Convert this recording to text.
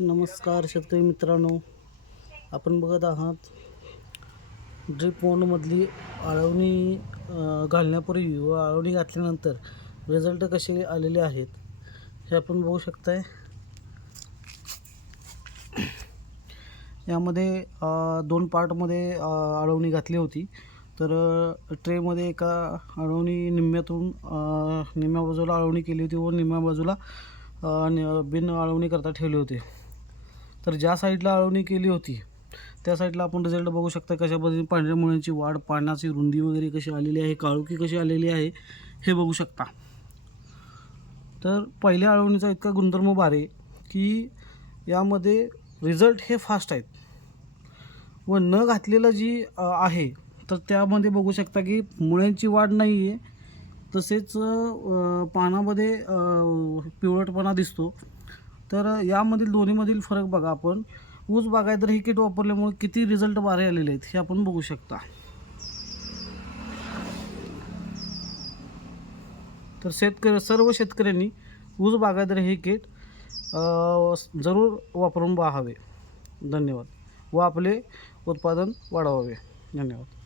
नमस्कार शेतकरी मित्रांनो, आपण बघत आहात ड्रीप मोडमधली आळवणी घालण्यापूर्वी व आळवणी घातल्यानंतर रिझल्ट कसे आलेले आहेत हे आपण बघू शकताय। यामध्ये दोन पार्टमध्ये आळवणी घातली होती। तर ट्रेमध्ये एका आळवणी निम्म्या बाजूला आळवणी केली होती व निम्म्या बाजूला बिन आळवणी करता ठेवले होते। तर ज्या साईडला आळवणी केली होती त्या साईडला आपण रिझल्ट बघू शकता, कशा पद्धतीने पांढऱ्या मुळ्यांची वाढ, पानाची रुंदी वगैरे कशी आलेली आहे, काळोखी कशी आलेली आहे हे बघू शकता। तर पहिल्या आळवणीचा इतका गुणधर्म भारी की यामध्ये रिझल्ट हे फास्ट आहेत व न घातलेलं जी आहे तर त्यामध्ये बघू शकता की मुळ्यांची वाढ नाही आहे, तसेच पानामध्ये पिवळटपणा दिसतो। तर यामधील दोन्हीमधील फरक बघा आपण। ऊस बागायतर ही किट वापरल्यामुळे किती रिझल्ट भारी आलेले आहेत हे आपण बघू शकता। तर सर्व शेतकऱ्यांनी ऊस बागायतर हे किट जरूर वापरून पाहावे। धन्यवाद व आपले उत्पादन वाढवावे। धन्यवाद।